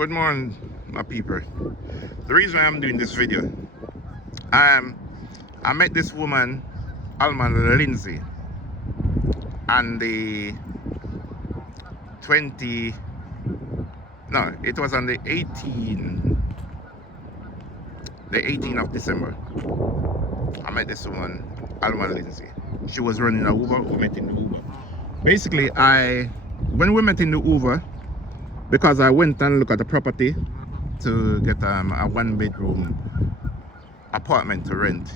Good morning, my people. The reason why I'm doing this video, I met this woman, Alma Lindsay, on the 20, no, it was on the 18th of December. I met this woman, Alma Lindsay. She was running a Uber. We met in the Uber. Basically, when we met in the Uber, because I went and looked at the property to get a 1-bedroom apartment to rent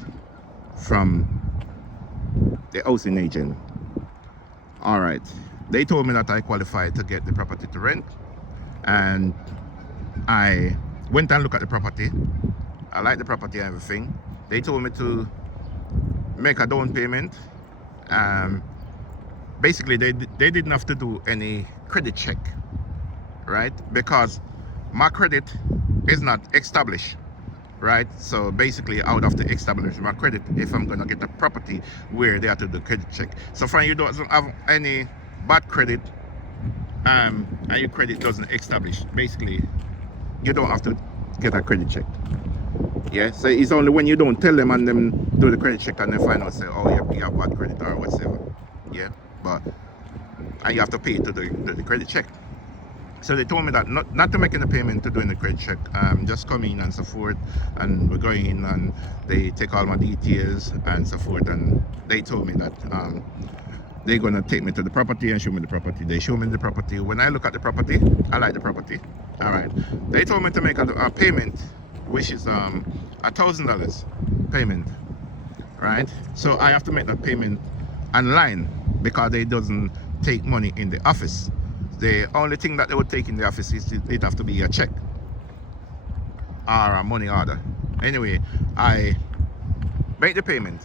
from the housing agent. All right, they told me that I qualified to get the property to rent, and I went and looked at the property. I like the property and everything. They told me to make a down payment. Basically, they didn't have to do any credit check, right? Because my credit is not established, right? So basically, I would have to establish my credit if I'm gonna get a property where they have to do credit check. So far, you don't have any bad credit, and your credit doesn't establish. Basically, you don't have to get a credit check. Yeah, so it's only when you don't tell them and them do the credit check and then find out, say, oh, you have bad credit or whatever. Yeah, but and you have to pay to the credit check. So they told me that not to making a payment to doing the credit check, just come in and so forth, and we're going in and they take all my details and so forth, and they told me that they're gonna take me to the property and show me the property. They show me the property. When I look at the property, I like the property. All right, they told me to make a payment, which is $1,000 payment, right? So I have to make that payment online because they doesn't take money in the office. The only thing that they would take in the office is it have to be a check or a money order. Anyway, I make the payment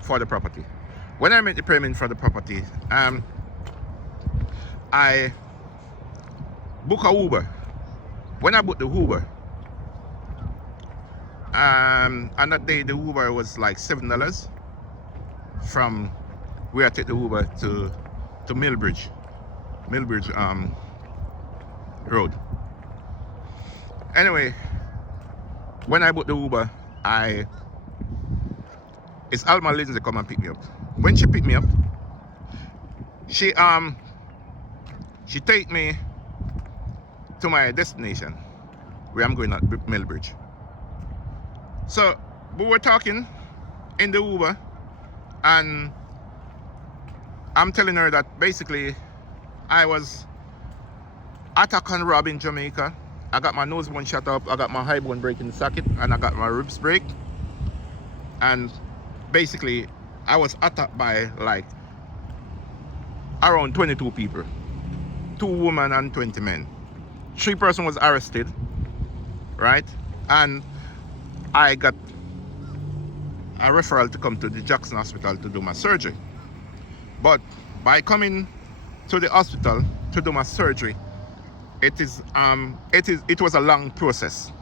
for the property. When I make the payment for the property, I book a Uber. When I booked the Uber, and that day the Uber was like $7 from where I take the Uber to Millbridge Road. Anyway, when I booked the Uber, it's Alma Lindsay come and pick me up. When she picked me up, she take me to my destination where I'm going at Millbridge. So we were talking in the Uber, and I'm telling her that basically I was attacked and robbed in Jamaica. I got my nose bone shut up, I got my high bone break in the socket, and I got my ribs break. And basically I was attacked by like around 22 people, 2 women and 20 men. 3 persons was arrested, right? And I got a referral to come to the Jackson Hospital to do my surgery. But by coming to the hospital to do my surgery, it was a long process,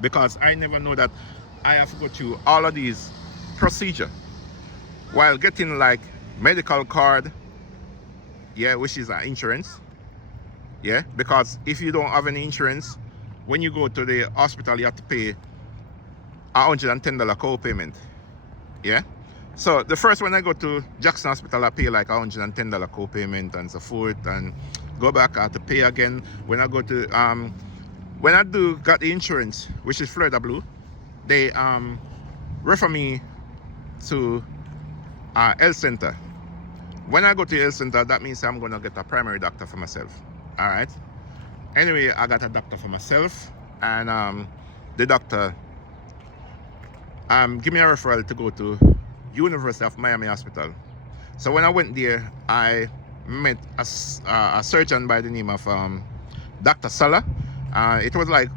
because I never know that I have to go through all of these procedures while getting like medical card, yeah, which is an insurance, yeah, because if you don't have any insurance, when you go to the hospital you have to pay $110 co-payment, yeah. So the first when I go to Jackson Hospital, I pay like $110 co-payment and so forth, and go back, I have to pay again. When I go to when I got the insurance, which is Florida Blue, they refer me to health center. When I go to health center, that means I'm gonna get a primary doctor for myself. All right. Anyway, I got a doctor for myself, and the doctor give me a referral to go to University of Miami Hospital. So when I went there, I met a surgeon by the name of Dr. Salah. It was like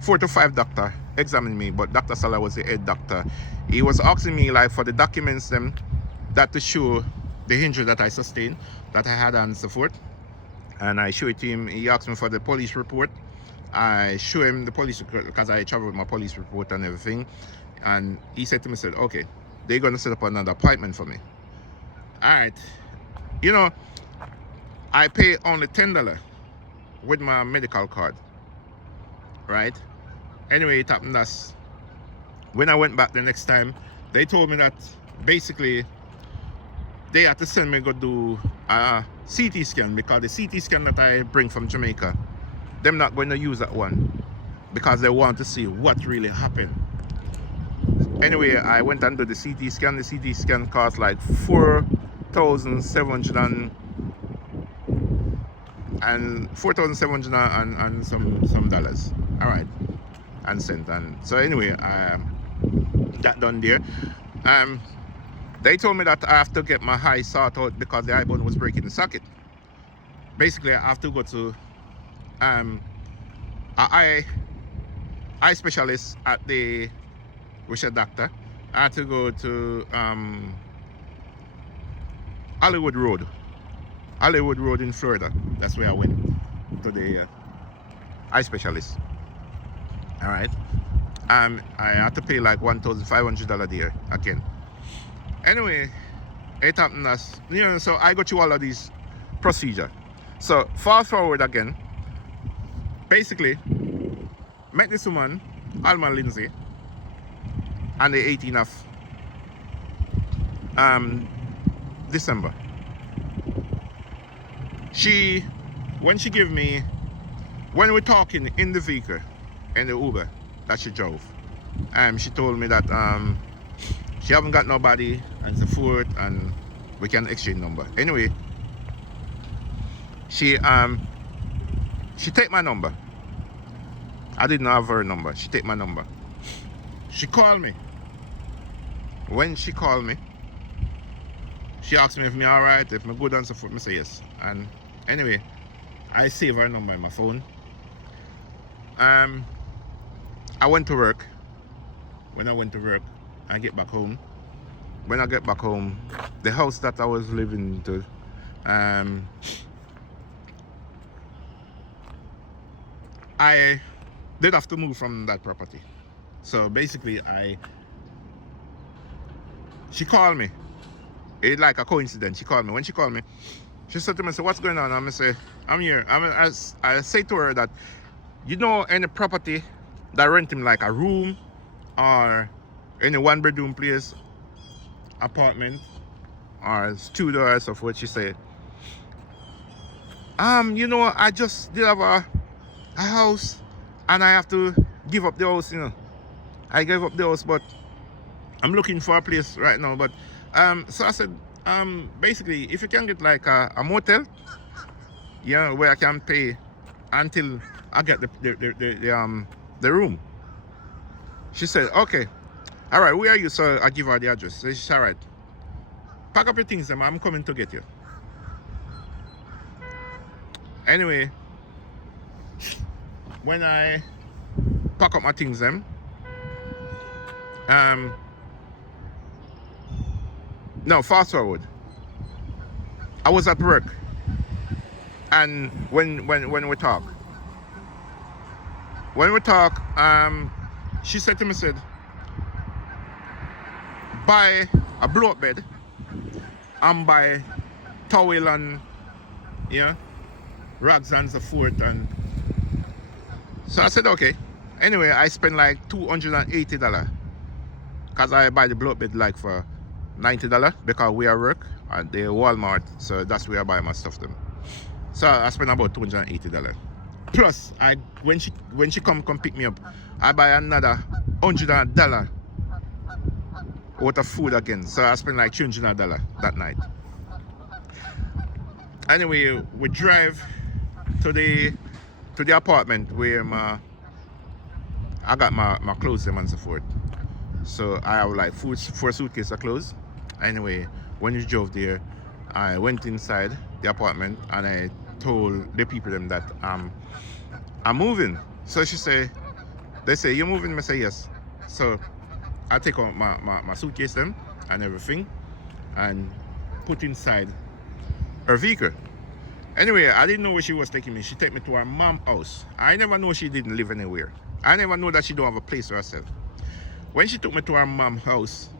4 to 5 doctors examining me, but Dr. Salah was the head doctor. He was asking me like for the documents that to show the injury that I sustained, that I had and so forth. And I showed it to him. He asked me for the police report. I show him the police report because I traveled with my police report and everything. And he said to me, said, okay, they're gonna set up another appointment for me. All right, you know, I pay only $10 with my medical card, right? Anyway, it happened that when I went back the next time, they told me that basically they had to send me go do a CT scan, because the CT scan that I bring from Jamaica, them not going to use that one because they want to see what really happened. Anyway, I went and did the CT scan. The CT scan cost like $4,700 and some dollars. All right, and cent. And so anyway, that done there. They told me that I have to get my eye sorted out because the eye bone was breaking the socket. Basically, I have to go to a eye specialist at the Richard Doctor. I had to go to Hollywood Road in Florida. That's where I went to the eye specialist. All right. I had to pay like $1,500 there again. Anyway, it happened as, so I go through all of these procedure. So fast forward again. Basically, met this woman, Alma Lindsay, on the 18th of December. When we're talking in the vehicle, in the Uber that she drove, she told me that she haven't got nobody and so forth, and we can exchange number. Anyway, she take my number. I didn't have her number. She take my number. She called me. When she called me, she asked me if me alright, if me good and so forth. Me say yes. And anyway, I save her number in my phone. I went to work. When I went to work, I get back home. When I get back home, the house that I was living to, I did have to move from that property. So basically, she called me. It's like a coincidence. She called me. When she called me, she said to me, "So what's going on?" I say, "I'm here." I say to her that, any property that rent him like a room or any one-bedroom place, apartment or studio or stuff, what she said. I just did have a house and I have to give up the house, I gave up the house, but I'm looking for a place right now. But so I said, basically, if you can get like a motel, where I can pay until I get the room. She said, okay, all right, where are you? So I give her the address. So she said, all right, pack up your things, I'm coming to get you. Anyway, when I pack up my things, no, fast forward. I was at work, and when we talk, she said to me, buy a blow-up bed and buy towel and rags and so forth. And so I said, okay. Anyway, I spent like $280 because I buy the blow-up bed like for $90 because we are work at the Walmart, so that's where I buy my stuff them. So I spent about $280. Plus, when she come pick me up, I buy another $100 worth of food again. So I spent like $300 that night. Anyway, we drive to the apartment where I got my clothes and so forth. So I have like 4 suitcases of clothes. Anyway, when we drove there, I went inside the apartment and I told the people them that I'm moving. So they say, "You're moving?" I say, "Yes." So I take out my suitcase them and everything and put inside her vehicle. Anyway, I didn't know where she was taking me. She take me to her mom's house. I never know she didn't live anywhere. I never know that she don't have a place for herself. When she took me to her mom's house,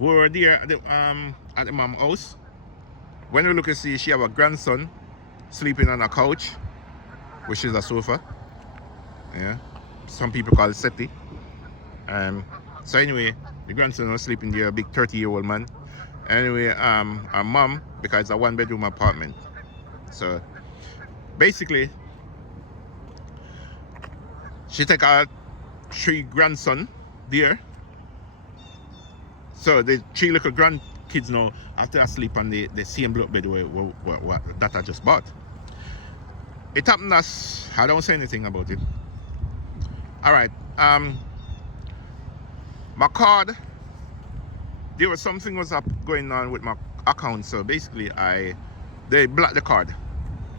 we were there at the mom's house. when we look and see, she have a grandson sleeping on a couch, which is a sofa. Yeah, some people call it settee. So anyway, the grandson was sleeping there, a big 30-year-old man. Anyway, our mom, because it's a one-bedroom apartment. So basically, she take our 3 grandson there. So the 3 little grandkids now after I sleep on the same block bed that I just bought. It happened as I don't say anything about it. Alright, my card, there was something was up going on with my account, so basically they blocked the card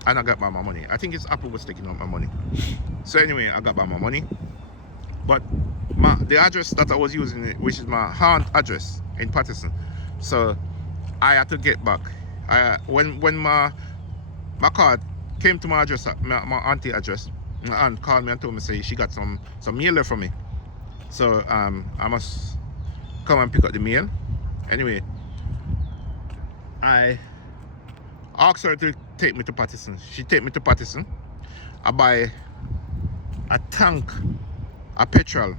and I got back my money. I think it's Apple was taking out my money. So anyway, I got back my money. But the address that I was using, which is my aunt address in Patterson, so I had to get back. When my card came to my address, my auntie address, my aunt called me and told me say she got some mail there for me. So I must come and pick up the mail. Anyway, I asked her to take me to Patterson. She take me to Patterson. I buy a tank of petrol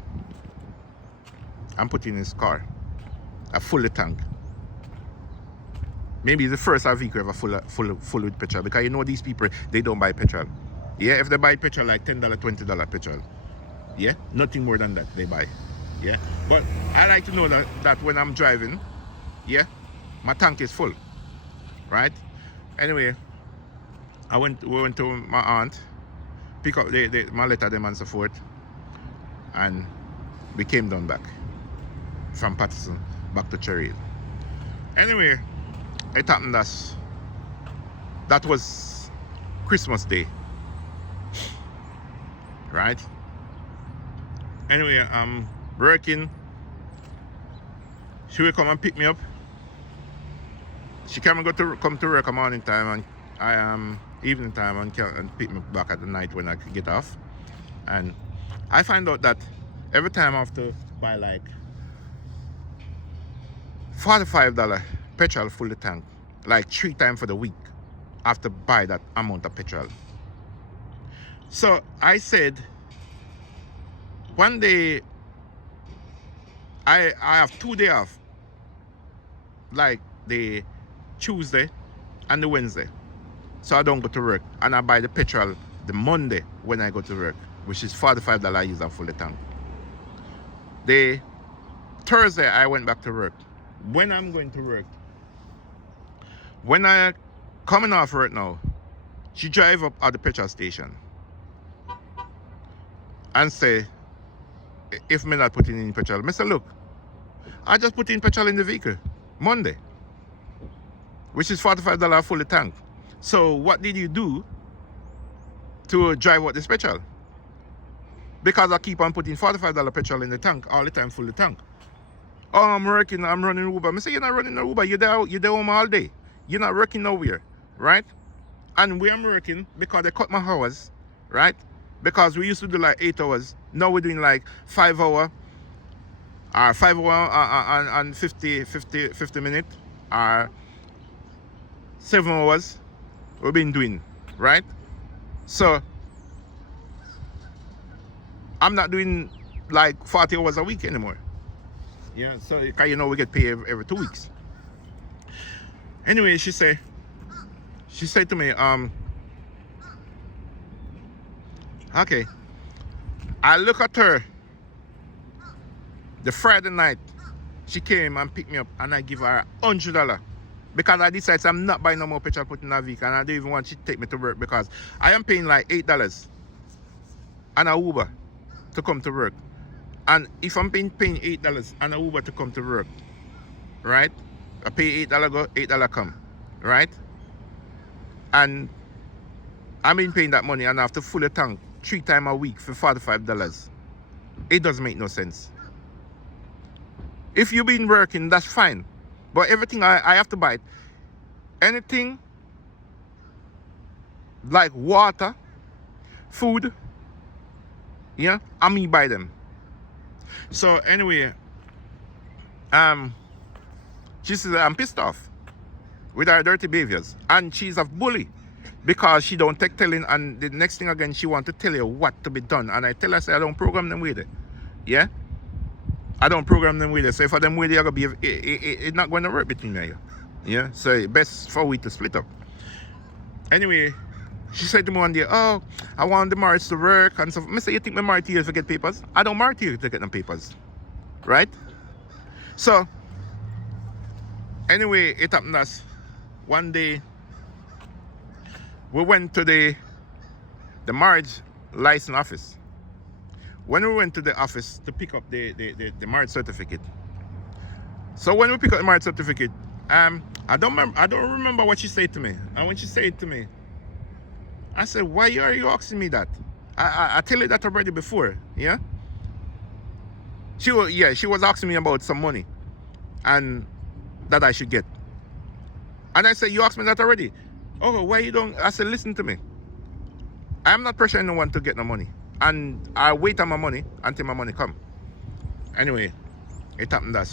and put in his car. A full tank. Maybe the first vehicle ever full with petrol, because you know these people, they don't buy petrol. Yeah, if they buy petrol like $10, $20 petrol. Yeah, nothing more than that they buy. Yeah, but I like to know that when I'm driving, yeah, my tank is full, right? Anyway, we went to my aunt, pick up my letter, them and so forth, and we came down back from Patterson back to Cherry Hill. Anyway, it happened that was Christmas Day, right? Anyway, I'm working. She will come and pick me up. She come to work a morning time, and I am evening time, and pick me back at the night when I could get off. And I find out that every time I have to buy like $45 petrol full the tank, like 3 times for the week. I have to buy that amount of petrol. So I said, one day I have 2 days off, like the Tuesday and the Wednesday, so I don't go to work, and I buy the petrol the Monday when I go to work, which is $45 I use up full the tank. The Thursday I went back to work. When I'm going to work, when I coming off work now, she drive up at the petrol station and say, if me not putting in petrol, I say, look, I just put in petrol in the vehicle Monday, which is $45 full the tank. So what did you do to drive out this petrol? Because I keep on putting $45 petrol in the tank all the time, full the tank. Oh, I'm working, I'm running Uber. I say, you're not running no Uber, you're there home all day. You're not working nowhere, right? And where I'm working, because they cut my hours, right? Because we used to do like 8 hours. Now we're doing like 5 hour, or 5 hour and 50 minutes, or 7 hours we've been doing, right? So I'm not doing like 40 hours a week anymore. Yeah, so you know we get paid every 2 weeks. Anyway, she said to me, okay, I look at her the Friday night. She came and picked me up, and I give her $100 because I decided I'm not buying no more petrol put in a vehicle, and I don't even want she to take me to work because I am paying like $8 on a Uber to come to work. And if I'm paying $8 on a Uber to come to work, right? I pay $8 go, $8 come, right? And I've been paying that money, and I have to fill a tank 3 times a week for $45. It doesn't make no sense. If you've been working, that's fine. But everything I have to buy, anything like water, food, yeah, I me buy them. So anyway, she said I'm pissed off. with her dirty behaviors. And she's a bully because she don't take telling, and the next thing again, she want to tell you what to be done. And I tell her, say, I don't program them with it. Yeah? I don't program them with it. So if I them with it, it's not going to work between me and you. Yeah? So best for we to split up. Anyway, she said to me one day, oh, I want the marriage to work. And so I say, you think my married to you to get papers? I don't marry to you to get them papers. Right? So, anyway, it happened as one day we went to the marriage license office. When we went to the office to pick up the marriage certificate. So when we pick up the marriage certificate, I don't remember what she said to me. And when she said it to me, I said, why are you asking me that? I tell you that already before, yeah? She was asking me about some money and that I should get. And I said, you asked me that already. Oh, why you don't? I said, listen to me. I'm not pressuring no one to get no money. And I wait on my money until my money come. Anyway, it happened that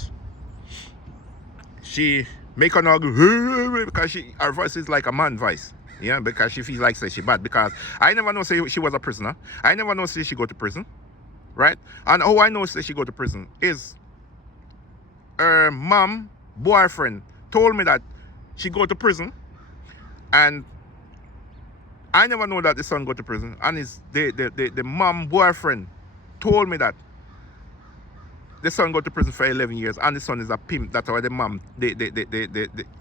she make an argue because her voice is like a man voice. Yeah, because she feels like say she bad. Because I never know say she was a prisoner. I never know say she go to prison. Right? And how I know say she go to prison is her mom boyfriend told me that she go to prison, and I never know that the son go to prison. And the mom boyfriend told me that the son go to prison for 11 years and the son is a pimp. That's what the mom,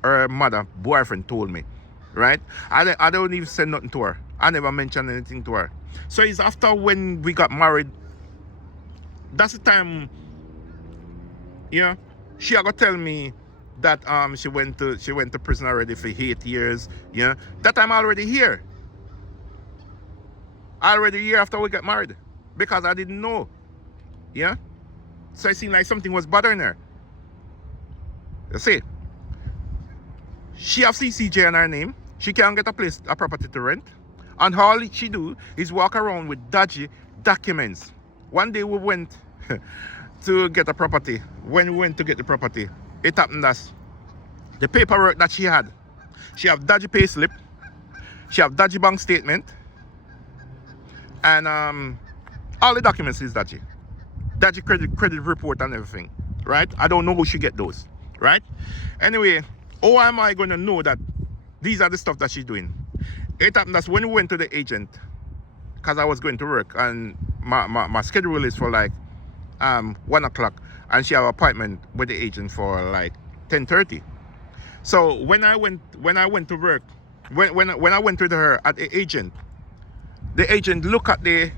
her mother boyfriend told me. Right? I don't even say nothing to her. I never mentioned anything to her. So it's after when we got married. That's the time, yeah, she got to tell me that she went to prison already for 8 years. Yeah, that I'm already here. Already a year after we got married, because I didn't know. Yeah, so it seemed like something was bothering her. You see, she have CCJ in her name. She can't get a property to rent, and all she do is walk around with dodgy documents. One day we went to get a property. When we went to get the property, it happened that the paperwork that she had dodgy pay slip, she have dodgy bank statement, and all the documents is dodgy credit report and everything. Right? I don't know who she get those. Right? Anyway, how am I going to know that these are the stuff that she's doing? It happened that when we went to the agent, because I was going to work and my schedule is for like 1 o'clock, and she have an appointment with the agent for like 10:30. So when I went to work, when I went with her at the agent looked at the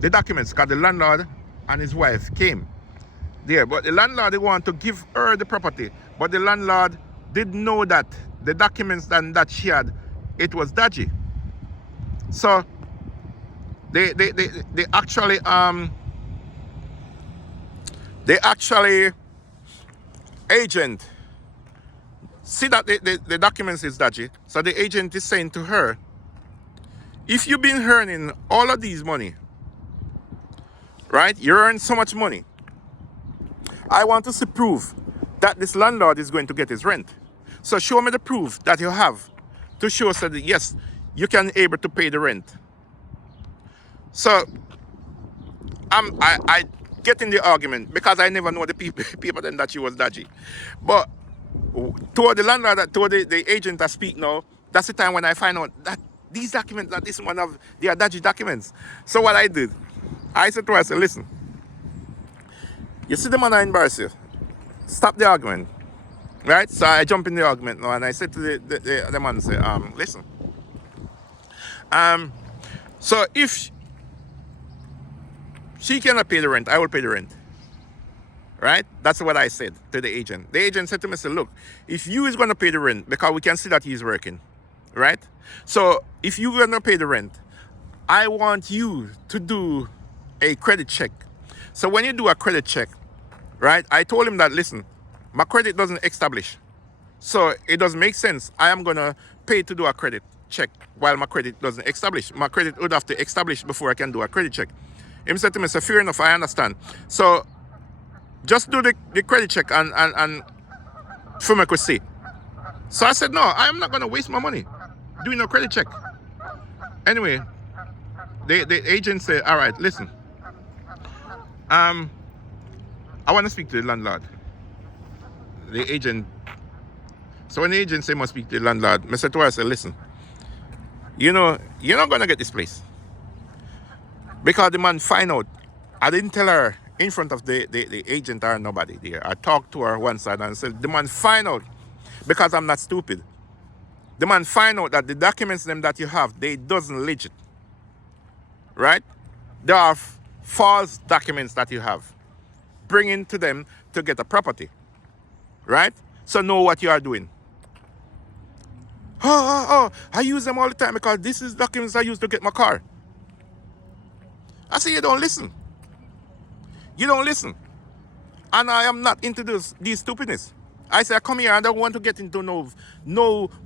documents, because the landlord and his wife came there, but the landlord didn't want to give her the property, but the landlord didn't know that the documents that she had, it was dodgy. So they actually agent see that the documents is dodgy. So the agent is saying to her, if you've been earning all of these money, right, you earn so much money, I want to see proof that this landlord is going to get his rent. So show me the proof that you have to show us that yes, you can able to pay the rent. So I get in the argument because I never know the people then that she was dodgy. But toward the landlord, toward the agent that speak now, that's the time when I find out that these documents, that this one of they are dodgy documents. So what I did, I said to her, I said, listen, you see the man I embarrass you. Stop the argument. Right? So I jump in the argument now and I said to the man, say, listen. So if she cannot pay the rent, I will pay the rent. Right? That's what I said to the agent. The agent said to me, say, look, if you is going to pay the rent, because we can see that he's working. Right? So if you're going to pay the rent, I want you to do a credit check. So when you do a credit check, right, I told him that, listen, my credit doesn't establish. So it doesn't make sense. I am going to pay to do a credit check while my credit doesn't establish. My credit would have to establish before I can do a credit check. He said to me, so fair enough, I understand. So just do the credit check and for me to see. So I said, no, I am not going to waste my money doing no credit check. Anyway, the agent said, all right, listen, I want to speak to the landlord. The agent, so when the agent said, must speak to the landlord, I said to her, I said, listen, you know, you're not going to get this place. Because the man find out, I didn't tell her in front of the agent or nobody there. I talked to her one side and said, the man find out, because I'm not stupid. The man find out that the documents them that you have, they doesn't legit. Right? There are false documents that you have. Bringing to them to get a property. Right? So know what you are doing. I use them all the time because this is documents I use to get my car. I say you don't listen. You don't listen. And I am not into these stupidness. I say I come here, I don't want to get into no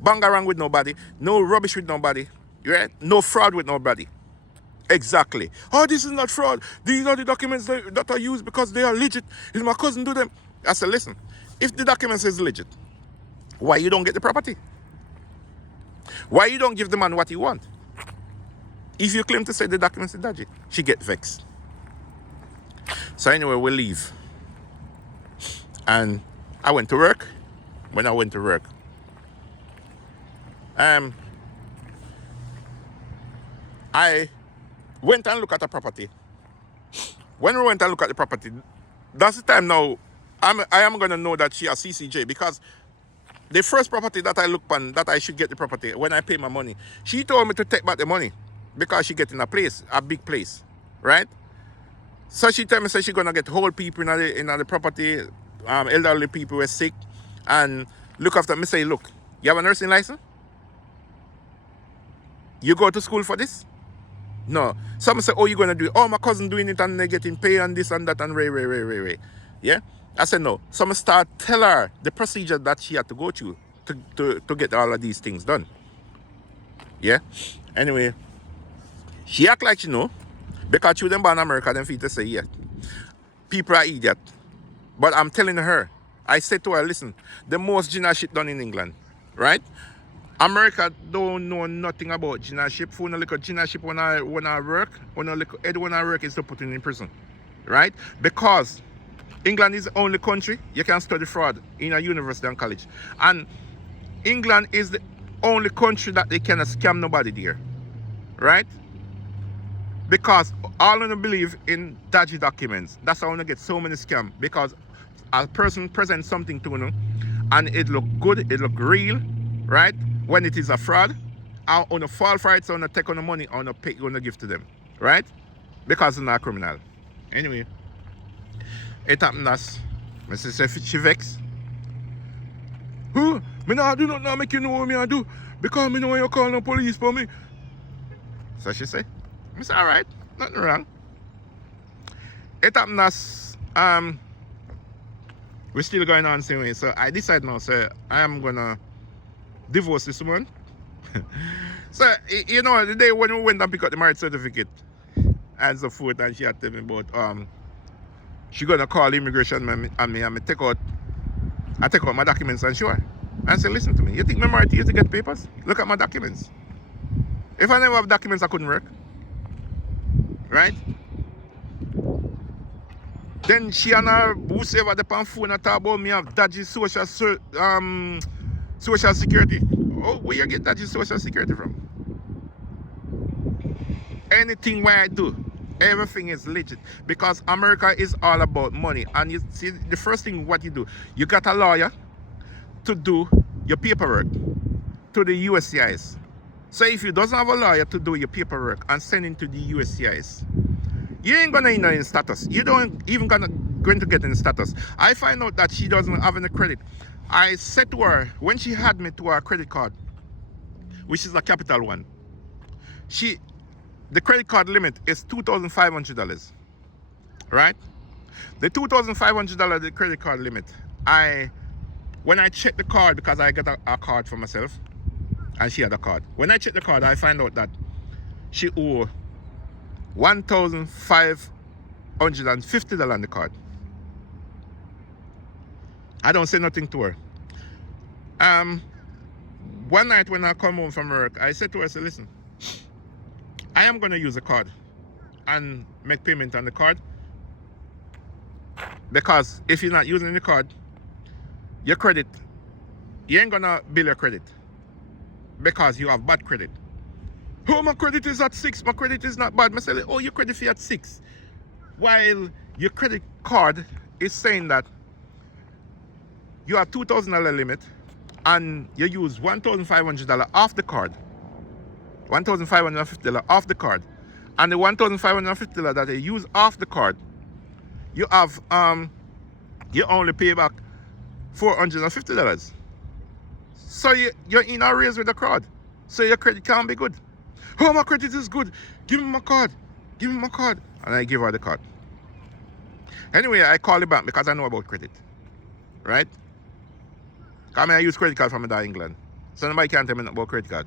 bangarang with nobody, no rubbish with nobody, right? No fraud with nobody. Exactly. Oh, this is not fraud. These are the documents that I use because they are legit. If my cousin do them. I said, listen, if the documents is legit, why you don't get the property? Why you don't give the man what he want? If you claim to say the documents are dodgy, she get vexed. So anyway, we leave. And I went to work. When I went to work, I went and looked at the property. When we went and looked at the property, that's the time now I am going to know that she has CCJ, because the first property that I looked on, that I should get the property, when I pay my money, she told me to take back the money because she get in a place, a big place, right? So she told me, so she going to get whole people in the property, elderly people were sick, and look after me. Say, look, you have a nursing license? You go to school for this? No. Some say, oh, you're going to do it. Oh, my cousin doing it and they getting paid and this and that and ray. Yeah? I said, no. Some start tell her the procedure that she had to go through to get all of these things done. Yeah? Anyway, she act like she know, because she them born in America, them feet to say, yeah, people are idiot. But I'm telling her, I said to her, listen, the most Gina shit done in England, right? America don't know nothing about Gina ship. For no little Gina ship when I work, when I work is to put in prison, right? Because England is the only country you can study fraud in a university and college, and England is the only country that they cannot scam nobody there, right? Because all of them believe in dodgy documents. That's how they get so many scams, because a person presents something to them and it look good, it look real, right? When it is a fraud, I want to fall for it, so I want to take on the money, I want to pay, I want to give to them, right? Because they're not a criminal. Anyway, it happened as Mrs. Say she vex. Who? Me not do not make you know what me I do, because me know you call the police for me. So she say, I say, alright, nothing wrong. It happened as we're still going on the same way. So I decided now, so I am gonna divorce this woman. So you know, the day when we went and pick up the marriage certificate and so forth, and she had told me about she gonna call immigration and me take out my documents and show her. And say, listen to me, you think me married to you to get papers? Look at my documents. If I never have documents, I couldn't work. Right? Then she and her whoever the phone and talk about me have dodgy social security. Oh, where you get dodgy social security from? Anything where I do, everything is legit, because America is all about money. And you see, the first thing what you do, you got a lawyer to do your paperwork to the USCIS. So if you doesn't have a lawyer to do your paperwork and send it to the USCIS, you ain't gonna know in status. You don't even going to get in status. I find out that she doesn't have any credit. I said to her, when she had me to her credit card, which is a Capital One, the credit card limit is $2,500, right? The $2,500 the credit card limit, when I checked the card, because I got a card for myself and she had a card. When I checked the card, I find out that she owe $1,550 on the card. I don't say nothing to her. One night when I come home from work, I said to her, I said, listen, I am going to use a card and make payment on the card, because if you're not using the card, your credit, you ain't going to bill your credit because you have bad credit. Oh, my credit is at 6. My credit is not bad. I say, oh, your credit fee at 6. While your credit card is saying that you have $2,000 limit and you use $1,500 off the card. $1,550 off the card. And the $1,550 that you use off the card, you have you only pay back $450. So you're in arrears with the card. So your credit can't be good. Oh, my credit is good. Give me my card. Give me my card. And I give her the card. Anyway, I call the bank because I know about credit. Right? Because I use credit card from England. So nobody can tell me about credit card.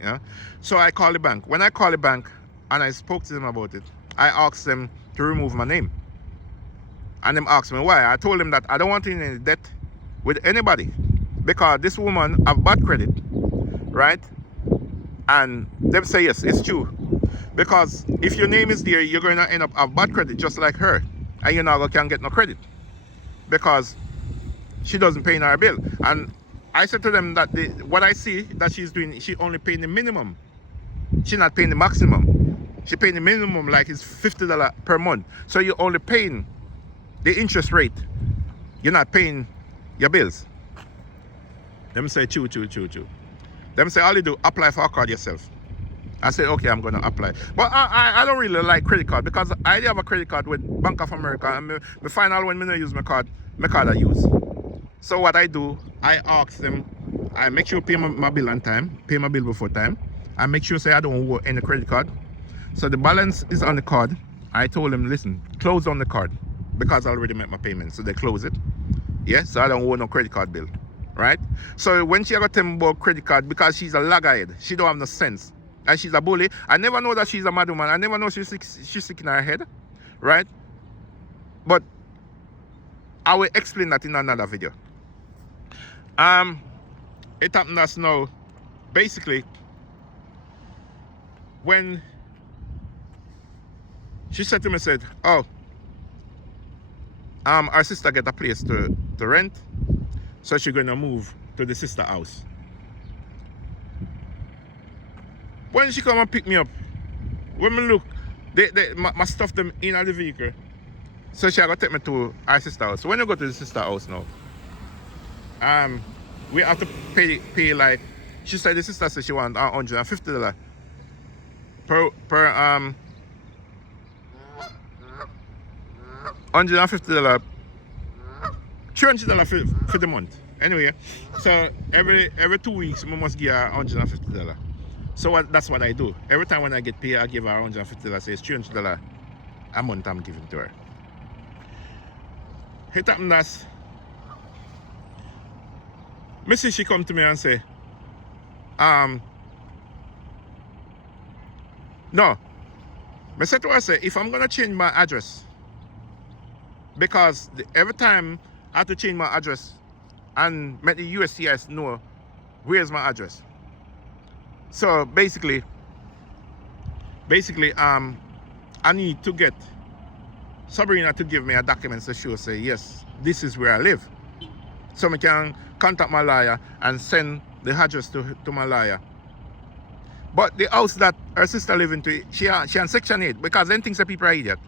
Yeah? So I call the bank. When I call the bank and I spoke to them about it, I asked them to remove my name. And them asked me why. I told them that I don't want any debt with anybody, because this woman have bad credit. Right? And them say yes, it's true. Because if your name is there, you're going to end up have bad credit just like her. And you're not going to get no credit. Because she doesn't pay her bill. And I said to them that what I see that she's doing, she only paying the minimum. She's not paying the maximum. She paying the minimum, like it's $50 per month. So you're only paying the interest rate. You're not paying your bills. Them say, chew. Them say, all you do, apply for a card yourself. I say, okay, I'm going to apply. But I don't really like credit card, because I have a credit card with Bank of America, and me find out when I don't use my card I use. So what I do, I ask them, I make sure pay my bill on time, pay my bill before time. I make sure say I don't owe any credit card. So the balance is on the card. I told them, listen, close on the card, because I already made my payment. So they close it. Yeah, so I don't owe no credit card bill. Right? So when she got tell me about credit card, because she's a laghead, she don't have no sense, and she's a bully. I never know that she's a mad woman. I never know she's sick in her head. Right? But I will explain that in another video. It happened as now, basically, when she said to me, said, oh, our sister get a place to rent, so she's gonna move to the sister house. When she come and pick me up, when me look, my stuff them in the vehicle, so she gonna take me to our sister house. So when you go to the sister house now, we have to pay like, she said the sister said she want $150 per $150, $300 for the month. Anyway, so every 2 weeks we must give her $150. So that's what I do. Every time when I get paid, I give her $150. So it's $300 a month I'm giving to her. It happened that Missy, she come to me and say, no. I said to her, say, if I'm gonna change my address, because every time I have to change my address and make the USCIS know where's my address. So basically, I need to get Sabrina to give me a document to show, say, yes, this is where I live. So I can contact my lawyer and send the address to my lawyer. But the house that her sister live into, she on Section 8, because then thinks that people are idiot.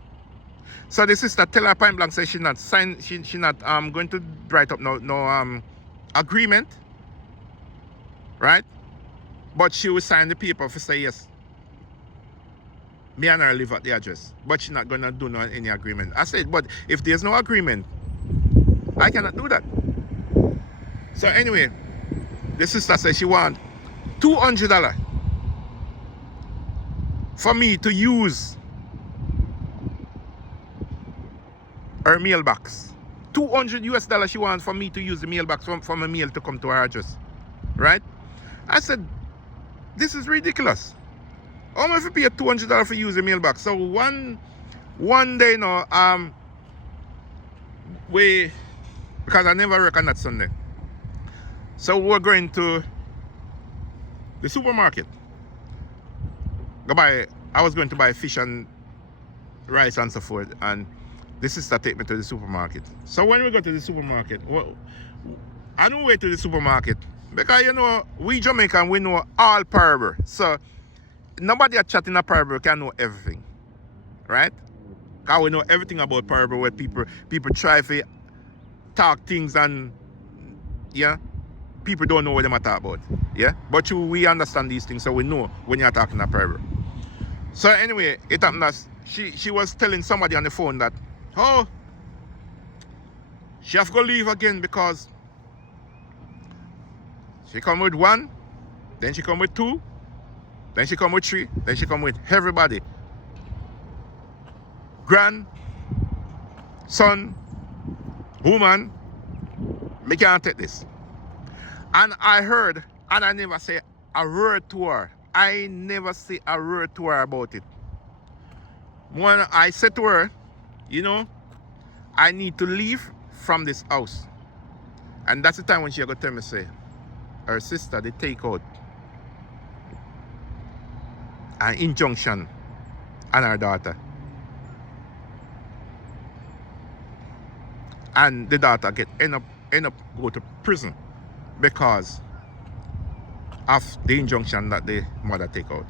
So the sister tell her point blank, say she not going to write up no agreement, right? But she will sign the paper to say yes, me and her live at the address, but she's not gonna do any agreement. I said, but if there's no agreement, I cannot do that. So anyway, the sister said she want $200 for me to use her mailbox. $200 she wants for me to use the mailbox from a mail to come to her address. Right? I said, this is ridiculous. How am I to pay $200 for use the mailbox? So one day now, because I never work on that Sunday. So we're going to the supermarket. I was going to buy fish and rice and so forth, and the sister take me to the supermarket. So when we go to the supermarket, well, I don't wait to the supermarket because you know we Jamaican, we know all parable. So nobody that chat in a parable can know everything, right? Because we know everything about parable where people try to talk things and yeah, people don't know what they talk about. Yeah, but we understand these things, so we know when you're talking a parable. So anyway, it happened that she was telling somebody on the phone that, oh, she have to go leave again because she come with one, then she come with two, then she come with three, then she come with everybody. Grand, son, woman, me can't take this. And I heard, and I never say a word to her. I never say a word to her about it. When I said to her, you know, I need to leave from this house. And that's the time when she got to tell me, say, her sister, they take out an injunction on her daughter. And the daughter end up go to prison because of the injunction that the mother take out.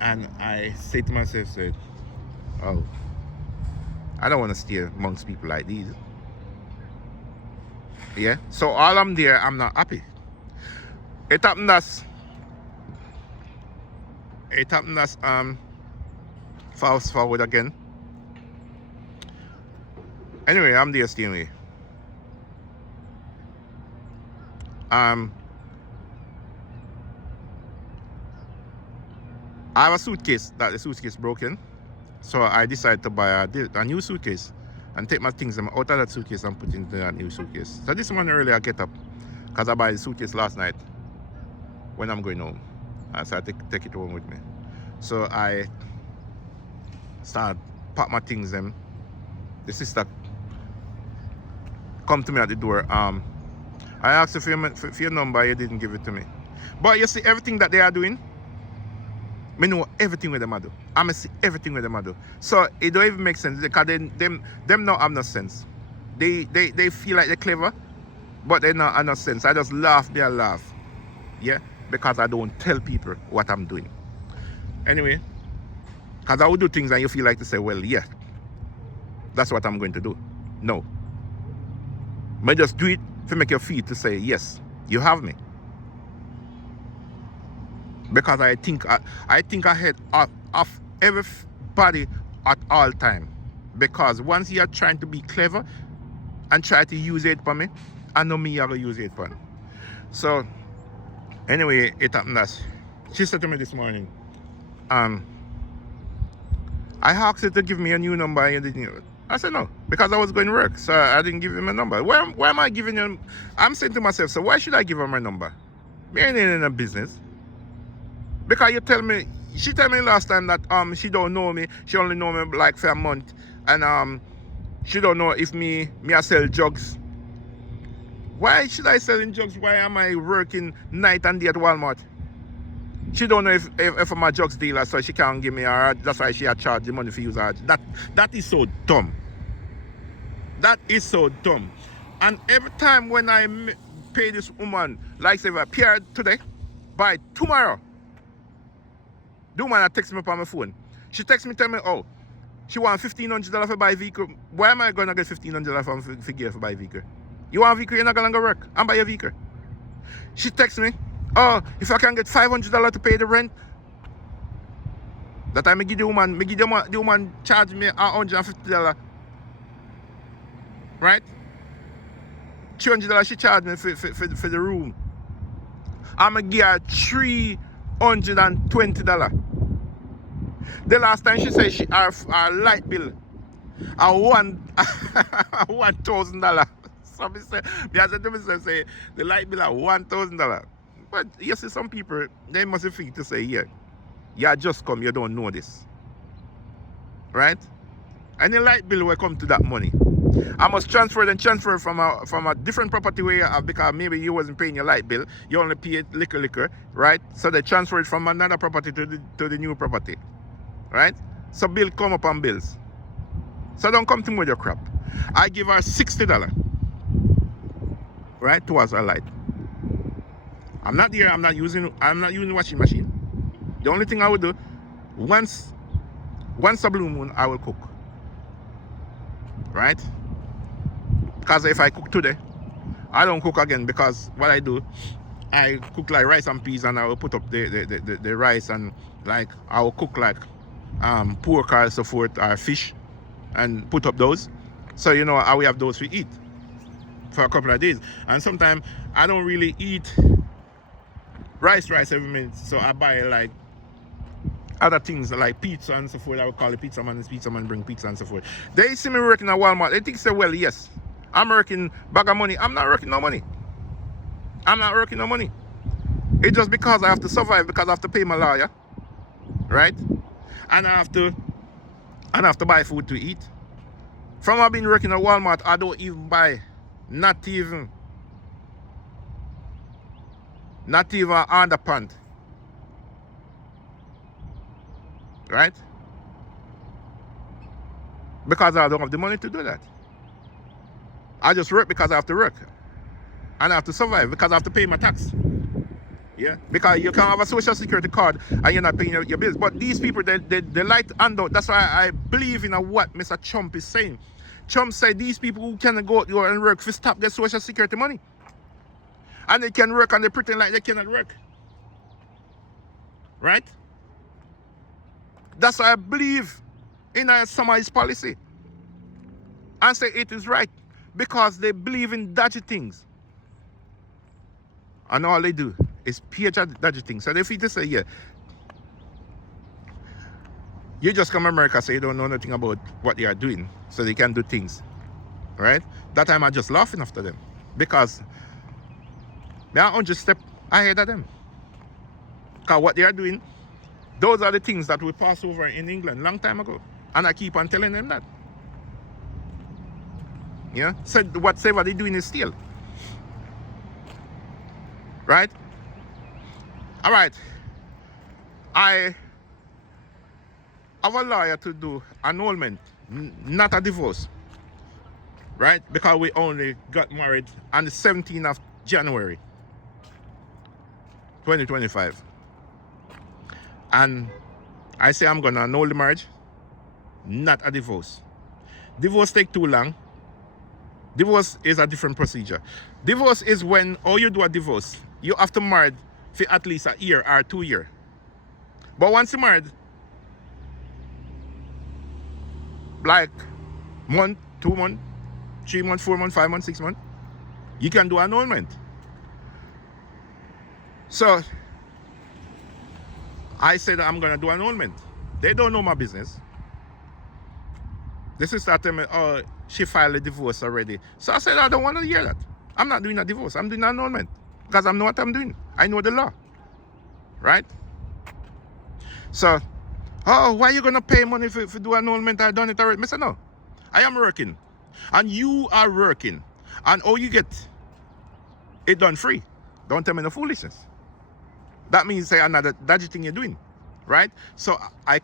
And I say to myself, say, oh, I don't want to stay amongst people like these. Yeah, so all I'm there, I'm not happy. It happened as fast forward again. Anyway, I'm there staying away. I have a suitcase that the suitcase broken, so I decided to buy a new suitcase and take my things out of that suitcase and put into that new suitcase. So this morning early I get up because I buy the suitcase last night when I'm going home, so I take it home with me. So I start pack my things them. The sister come to me at the door. I asked her for your number, you didn't give it to me. But you see everything that they are doing, I know everything with them I do. I see everything with them I do. So it don't even make sense because them not have no sense. They feel like they're clever, but they not have no sense. I just laugh, they laugh. Yeah? Because I don't tell people what I'm doing. Anyway, because I would do things and you feel like to say, well, yeah, that's what I'm going to do. No. I just do it to make you feel to say, yes, you have me. Because I think ahead of everybody at all time. Because once you're trying to be clever and try to use it for me, I know me, I will use it for me. So, anyway, it happened that she said to me this morning, I asked her to give me a new number and you didn't. I said no, because I was going to work, so I didn't give him a number. Why am I giving him? I'm saying to myself, so why should I give her my number? Me ain't in a business. Because she tell me last time that she don't know me, she only know me like for a month, and she don't know if me I sell drugs. Why should I selling drugs? Why am I working night and day at Walmart? She don't know if I'm a drugs dealer, so she can't give me her. That's why she had charged the money for use her. That is so dumb. That is so dumb. And every time when I pay this woman, like say if I pay her today, by tomorrow, the woman that texts me on my phone. She texts me, tell me, oh, she want $1,500 for buy a vehicle. Why am I gonna get $1,500 for give for buy a vehicle? You want a vehicle, you're not gonna go work and buy a vehicle. She texts me, oh, if I can get $500 to pay the rent, that time I give the woman charge me $150. Right? $200 she charged me for the room. I'm gonna give her $320. The last time she said her light bill $1,000. So I said to myself, say the light bill $1,000. But you see some people, they must think to say, yeah, you just come, you don't know this. Right? And the light bill will come to that money. I must transfer from a different property where you have, because maybe you wasn't paying your light bill. You only pay liquor, right? So they transfer it from another property to the new property, right? So bill come up on bills. So don't come to me with your crap. I give her $60, right, towards her light. I'm not there. I'm not using washing machine. The only thing I would do, once a blue moon, I will cook, right? Because if I cook today, I don't cook again, because what I do, I cook like rice and peas, and I will put up the rice, and like I will cook like pork or so forth, or fish, and put up those. So you know, I will have those to eat for a couple of days. And sometimes I don't really eat rice every minute, so I buy like other things like pizza and so forth. I would call it pizza man, and pizza man bring pizza and so forth. They see me working at Walmart, they think, say, well, yes, I'm working bag of money. I'm not working no money. I'm not working no money. It's just because I have to survive, because I have to pay my lawyer, right? And I have to buy food to eat. From I've been working at Walmart, I don't even buy not even underpant, right? Because I don't have the money to do that. I just work because I have to work, and I have to survive because I have to pay my tax. Yeah, because you can have a social security card and you're not paying your bills. But these people, they like handout. That's why I believe in what Mr. Trump is saying. Trump said these people who can go out and work for stop their social security money, and they can work and they pretend like they cannot work, right? That's why I believe in some of his policy, and say it is right, because they believe in dodgy things, and all they do is pay dodgy things. So if you just say, yeah, you just come to America, so you don't know nothing about what they are doing, so they can do things, right? That time I just laughing after them, because they are 100 steps ahead of them. Because what they are doing, those are the things that we passed over in England long time ago, and I keep on telling them that. Yeah, so whatever they're doing is still right. All right, I have a lawyer to do annulment, not a divorce, right? Because we only got married on the 17th of January 2025, and I say I'm gonna annul the marriage, not a divorce. Divorce take too long. Divorce is a different procedure. Divorce is when, you do a divorce, you have to marry for at least a year or 2 years. But once you're married, like month, 2 months, 3 months, 4 months, 5 months, 6 months, you can do annulment. So I said I'm gonna do annulment. They don't know my business. The sister told me, oh, she filed a divorce already. So I said, I don't want to hear that. I'm not doing a divorce. I'm doing annulment, because I know what I'm doing. I know the law, right? So, oh, why are you going to pay money for do annulment? I done it already. I said, no, I am working, and you are working, and all you get it done free. Don't tell me no foolishness. That means say another dodgy thing you're doing, right? So I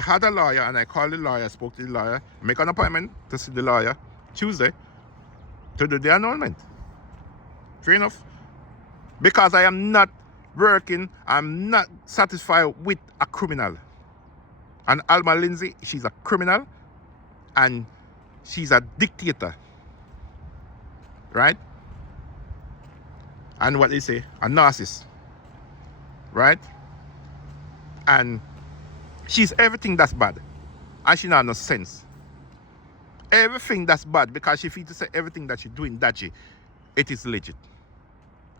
had a lawyer, and I called the lawyer, spoke to the lawyer, make an appointment to see the lawyer Tuesday to do the annulment. Fair enough. Because I am not working, I'm not satisfied with a criminal. And Alma Lindsay, she's a criminal, and she's a dictator, right? And what they say, a narcissist, right? And she's everything that's bad, and she not no sense. Everything that's bad, because she feels to say everything that she's doing dodgy, it is legit,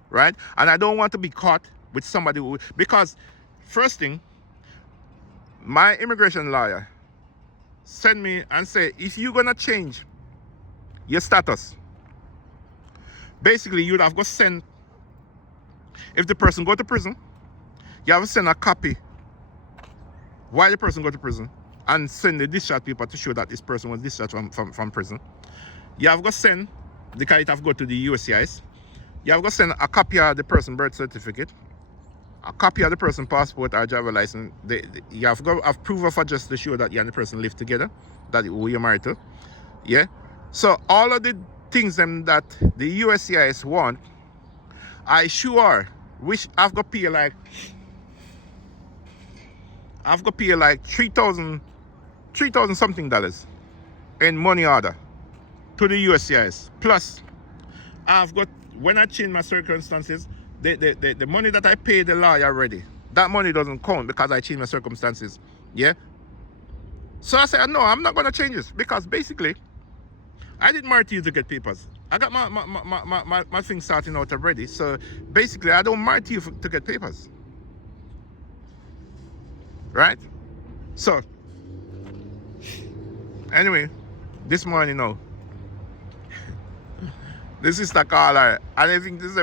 right? And I don't want to be caught with somebody who, because first thing, my immigration lawyer sent me and say, if you're gonna change your status, basically you'd have to send, if the person go to prison, you have to send a copy why the person go to prison, and send the discharge paper to show that this person was discharged from prison. You have got send, because it have go to the USCIS. You have got send a copy of the person birth certificate, a copy of the person passport or driver license. You have got have proof of address to show that you and the person live together, that who you're married to. Yeah. So all of the things them that the USCIS want, I sure wish I've got pay like 3,000 something dollars in money order to the USCIS. Plus, I've got, when I change my circumstances, the money that I pay the lawyer already, that money doesn't count because I changed my circumstances. Yeah. So I said, no, I'm not gonna change this, because basically I didn't marry to you to get papers. I got my thing starting out already. So basically I don't marry to you to get papers. Right? So anyway, this morning now, this is the caller, and I think this is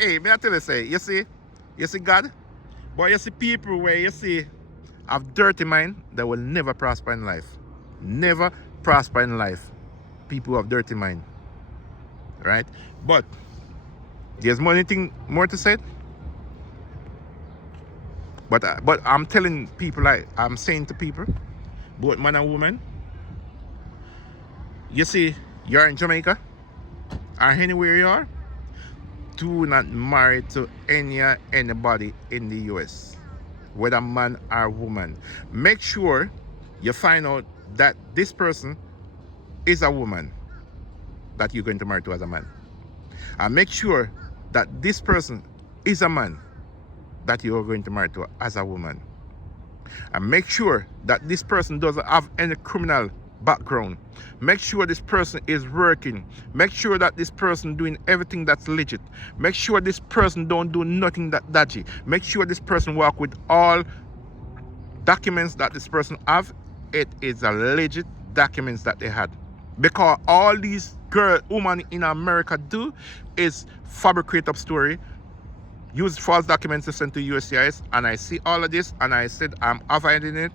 hey, may I tell you, say, you see God, but you see people where you see have dirty mind, they will never prosper in life. Never prosper in life. People who have dirty mind. Right? But there's anything more to say. But I'm telling people, like I'm saying to people, both man and woman, you see, you're in Jamaica or anywhere you are, do not marry to anybody in the US, whether man or woman. Make sure you find out that this person is a woman that you're going to marry to as a man, and make sure that this person is a man that you're going to marry to as a woman, and make sure that this person doesn't have any criminal background. Make sure this person is working. Make sure that this person doing everything that's legit. Make sure this person don't do nothing that dodgy. Make sure this person work with all documents that this person have. It is a legit documents that they had, because all these women in America do is fabricate up story, use false documents to send to USCIS, and I see all of this and I said I'm avoiding it.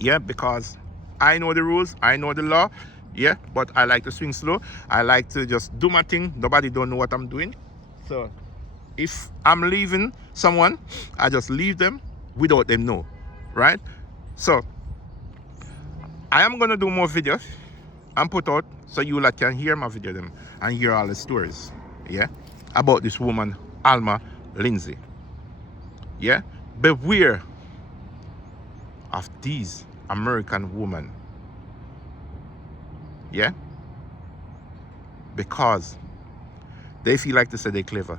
Yeah, because I know the rules, I know the law. Yeah, but I like to swing slow. I like to just do my thing. Nobody don't know what I'm doing. So if I'm leaving someone, I just leave them without them know. Right? So I am gonna do more videos and put out so you like can hear my video them and hear all the stories. Yeah, about this woman Alma Lindsay. Yeah, beware of these American women. Yeah, because they feel like to say they're clever,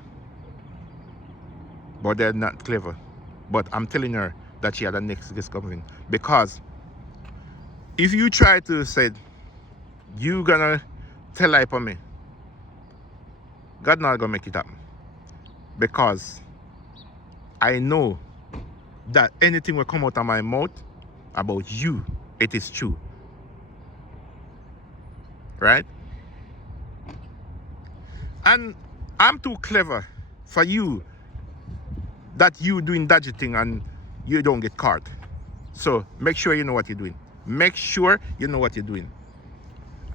but they're not clever. But I'm telling her that she had a next discovery, because if you try to say you gonna tell lie for me, God not gonna make it happen, because I know that anything will come out of my mouth about you, it is true. Right? And I'm too clever for you that you doing dodgy thing and you don't get caught. So make sure you know what you're doing. Make sure you know what you're doing.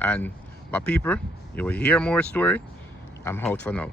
And my people, you will hear more story. I'm out for now.